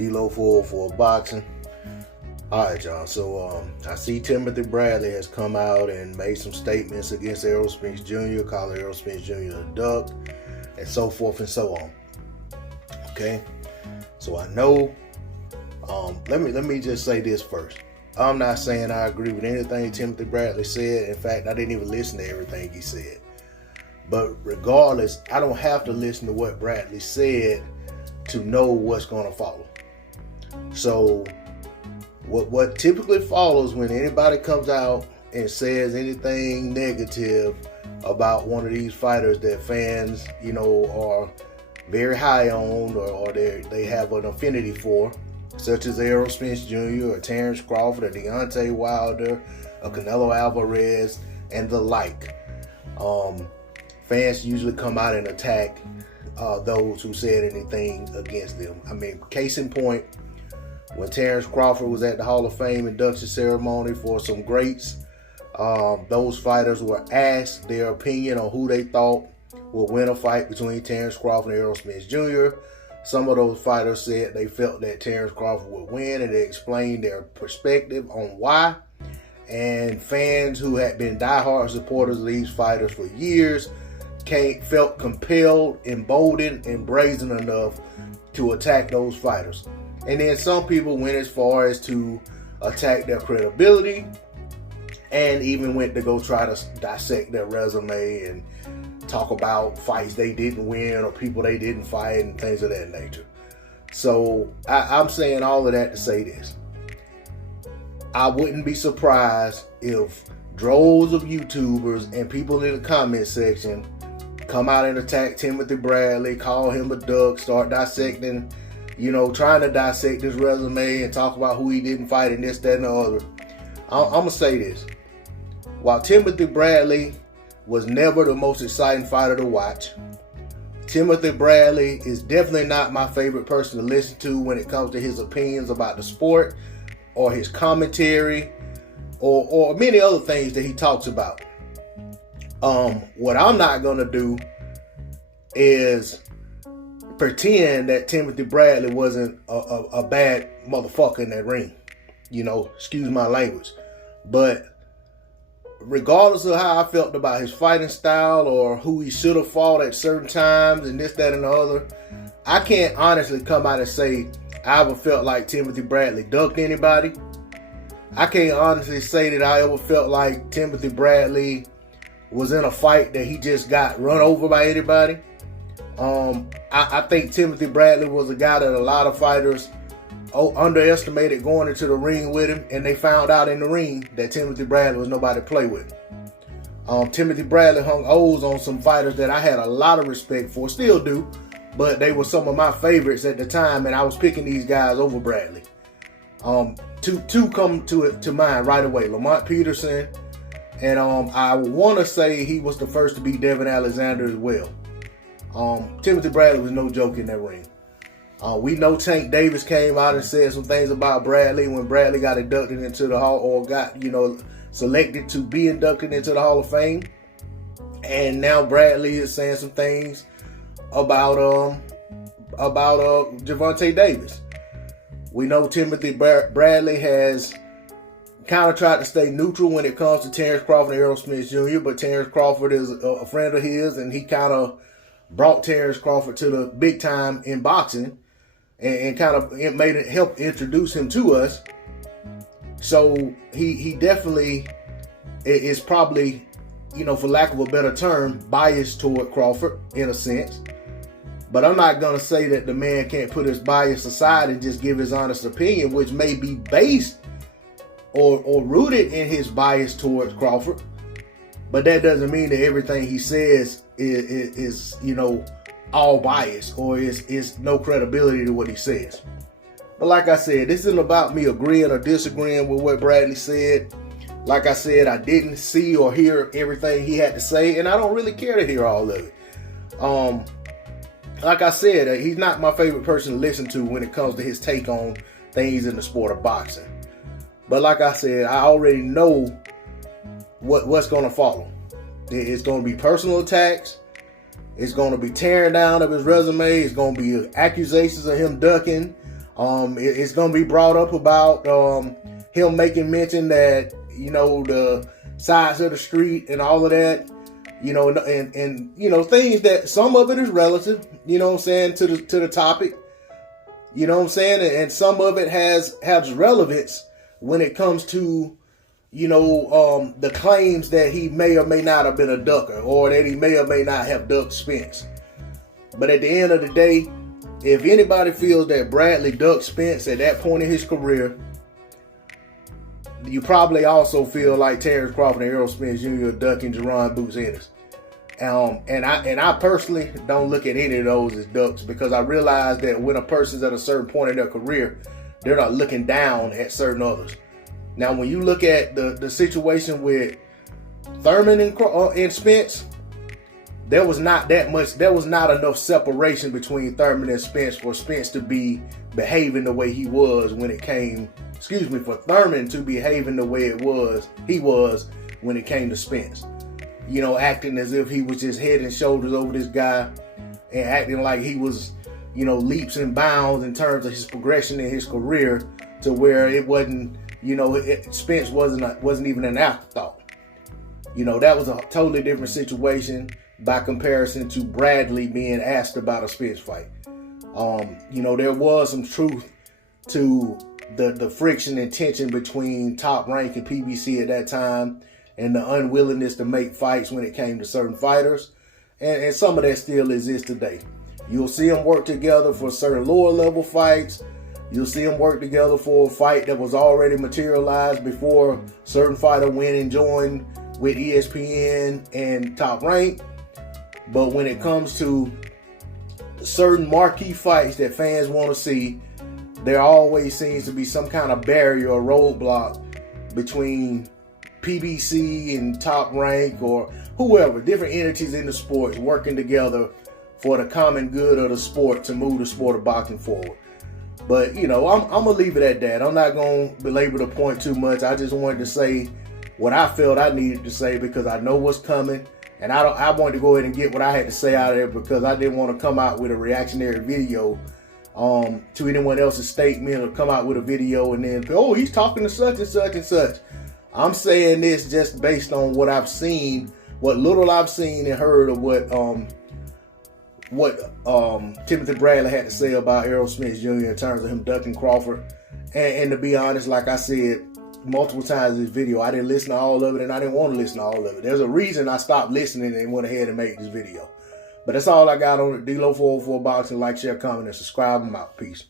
D-Lo for boxing. All right, y'all. So I see Timothy Bradley has come out and made some statements against Errol Spence Jr., calling Errol Spence Jr. a duck, and so forth and so on. Okay, so I know. Let me just say this first. I'm not saying I agree with anything Timothy Bradley said. In fact, I didn't even listen to everything he said. But regardless, I don't have to listen to what Bradley said to know what's going to follow. So what typically follows when anybody comes out and says anything negative about one of these fighters that fans, are very high on or they have an affinity for, such as Errol Spence Jr. or Terence Crawford or Deontay Wilder or Canelo Alvarez and the like, fans usually come out and attack those who said anything against them. I mean, case in point, when Terence Crawford was at the Hall of Fame induction ceremony for some greats, those fighters were asked their opinion on who they thought would win a fight between Terence Crawford and Errol Spence Jr. Some of those fighters said they felt that Terence Crawford would win, and they explained their perspective on why. And fans who had been diehard supporters of these fighters for years felt compelled, emboldened, and brazen enough to attack those fighters. And then some people went as far as to attack their credibility and even went to go try to dissect their resume and talk about fights they didn't win or people they didn't fight and things of that nature. So I'm saying all of that to say this. I wouldn't be surprised if droves of YouTubers and people in the comment section come out and attack Timothy Bradley, call him a duck, start dissecting, trying to dissect his resume and talk about who he didn't fight and this, that, and the other. I'm going to say this. While Timothy Bradley was never the most exciting fighter to watch, Timothy Bradley is definitely not my favorite person to listen to when it comes to his opinions about the sport or his commentary or many other things that he talks about. What I'm not going to do is pretend that Timothy Bradley wasn't a bad motherfucker in that ring. Excuse my language. But regardless of how I felt about his fighting style or who he should have fought at certain times and this, that, and the other, I can't honestly come out and say I ever felt like Timothy Bradley ducked anybody. I can't honestly say that I ever felt like Timothy Bradley was in a fight that he just got run over by anybody. I think Timothy Bradley was a guy that a lot of fighters underestimated going into the ring with him, and they found out in the ring that Timothy Bradley was nobody to play with. Timothy Bradley hung O's on some fighters that I had a lot of respect for, still do, but they were some of my favorites at the time, and I was picking these guys over Bradley. Two come to mind right away: Lamont Peterson, and I want to say he was the first to beat Devin Alexander as well. Timothy Bradley was no joke in that ring. We know Tank Davis came out and said some things about Bradley when Bradley got inducted into the Hall, or got, selected to be inducted into the Hall of Fame. And now Bradley is saying some things about Gervonta Davis. We know Timothy Bradley has kind of tried to stay neutral when it comes to Terence Crawford and Errol Spence Jr., but Terence Crawford is a friend of his, and he kind of brought Terence Crawford to the big time in boxing and kind of help introduce him to us. So he definitely is probably, for lack of a better term, biased toward Crawford in a sense. But I'm not going to say that the man can't put his bias aside and just give his honest opinion, which may be based or rooted in his bias towards Crawford. But that doesn't mean that everything he says is all bias or is no credibility to what he says. But like I said, this isn't about me agreeing or disagreeing with what Bradley said. Like I said, I didn't see or hear everything he had to say, and I don't really care to hear all of it. Like I said, he's not my favorite person to listen to when it comes to his take on things in the sport of boxing. But like I said, I already know what's going to follow. It's going to be personal attacks. It's going to be tearing down of his resume. It's going to be accusations of him ducking. It's going to be brought up about him making mention that, the sides of the street and all of that, and things that some of it is relative, to the topic, and some of it has relevance when it comes to, the claims that he may or may not have been a ducker, or that he may or may not have ducked Spence. But at the end of the day, if anybody feels that Bradley ducked Spence at that point in his career, you probably also feel like Terence Crawford and Errol Spence Jr. ducking Jerron Boots Ennis. And I personally don't look at any of those as ducks, because I realize that when a person's at a certain point in their career, they're not looking down at certain others. Now, when you look at the situation with Thurman and Spence, there was not enough separation between Thurman and Spence for Spence to be behaving the way he was when it came, for Thurman to behaving the way he was when it came to Spence. Acting as if he was just head and shoulders over this guy, and acting like he was, leaps and bounds in terms of his progression in his career, to where it wasn't, Spence wasn't even an afterthought. That was a totally different situation by comparison to Bradley being asked about a Spence fight. There was some truth to the friction and tension between Top Rank and PBC at that time, and the unwillingness to make fights when it came to certain fighters. And some of that still exists today. You'll see them work together for certain lower level fights. You'll see them work together for a fight that was already materialized before certain fighter went and joined with ESPN and Top Rank. But when it comes to certain marquee fights that fans want to see, there always seems to be some kind of barrier or roadblock between PBC and Top Rank or whoever, different entities in the sport working together for the common good of the sport to move the sport of boxing forward. But, I'm going to leave it at that. I'm not going to belabor the point too much. I just wanted to say what I felt I needed to say, because I know what's coming. And I wanted to go ahead and get what I had to say out of there, because I didn't want to come out with a reactionary video to anyone else's statement, or come out with a video and then, oh, he's talking to such and such and such. I'm saying this just based on what I've seen, what little I've seen and heard of what Timothy Bradley had to say about Errol Spence Jr. in terms of him ducking Crawford. And to be honest, like I said multiple times in this video, I didn't listen to all of it, and I didn't want to listen to all of it. There's a reason I stopped listening and went ahead and made this video. But that's all I got on it. D-Lo 404 Boxing. Like, share, comment, and subscribe. I'm out. Peace.